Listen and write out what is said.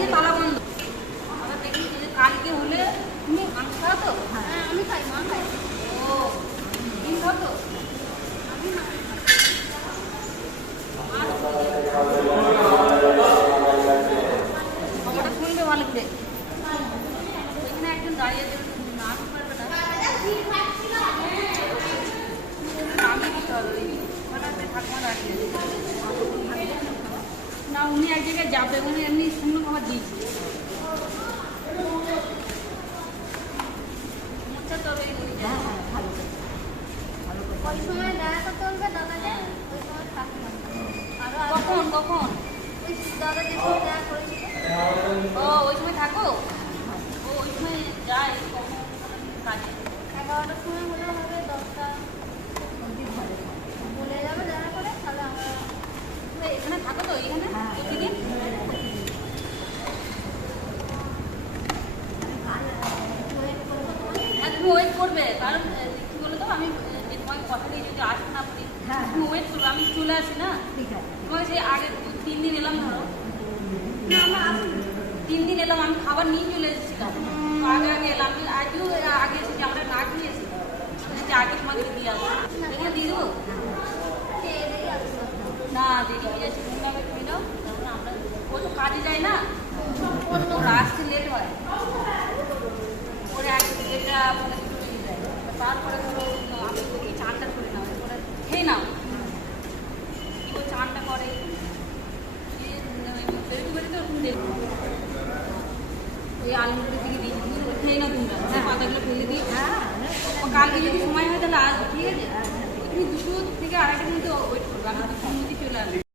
যে তালা বন্ধ। আবার দেখি যে কালকে হলে তুমি মাংস খাও তো? হ্যাঁ আমি খাই, মা খাই। ও ডিম খাও তো? আমি না খবরটা শুনবে ভালো করে। এখানে একজন দাঁড়িয়ে আছে, নাম পারবে না। নামই দিতে হবে ওখানে ঠাকুমা দাঁড়িয়ে আছে। না উনি এক জায়গায় যাবে, উনি এমনি শূন্য খাবার দিয়েছে। আচ্ছা তবে হ্যাঁ হ্যাঁ ভালো করে ভালো করে। ওই সময় দেখা করতে বলবে দাদাকে, ওই সময় থাকি না। আরো কখন কখন? ওই দাদা যে সময় দেখা করেছিল, ও ওই সময় থাকো? ও ওই সময় যায় কখন কাজে? 11টার সময় হলে হবে, 10টা অবধি ঘরে থাকে। বলে যাবে দেখা করে, তাহলে আমরা তো এখানে থাকো তো এখানে হ্যাঁ। প্রতিদিন? হ্যাঁ তুমি ওয়েট করবে, কারণ কি বলো তো আমি যে তোমাকে কথা দিয়ে যদি আসতে না পারি, হ্যাঁ। তুমি ওয়েট করবে, আমি চলে আসি না। ঠিক আছে। তোমাকে সেই আগে 3 দিন এলাম ধরো, না আমরা আসি 3 দিন এলাম, আমি খাবার নিয়ে চলে এসেছিলাম। তো আগে আগে এলাম, আমি আজও আগে এসেছি, আমরা না খেয়ে এসেছি যে আগে তোমাকে দিয়ে আসবো। এখানে দিয়ে দেবো? খেয়ে দিয়ে আসবো। না দেরি হয়ে যাচ্ছে, তুমি আগে খেয়ে নাও, তারপরে আমরা ও তো কাজে যায় না, ওর আসতে লেট হয়, ওরে আগে যেটা বলে চলে যায়। তারপরে ধরো আমি বলি চানটা করে নাও, এরপরে খেয়ে নাও। কি ও চানটা করে বেরোতে বেরোতে ওরকম দেখবো ওই আলুগুলোর দিকে দিয়ে তুমি খেয়ে নাও, তোমরা পাতাগুলো ফেলে দিয়ে। হ্যাঁ কালকে যদি সময় হয় তাহলে আসবে, ঠিক আছে? তুমি 2 থেকে 2:30টার মধ্যে ওয়েট করবে, আমি 2 মধ্যে চলে আসবো।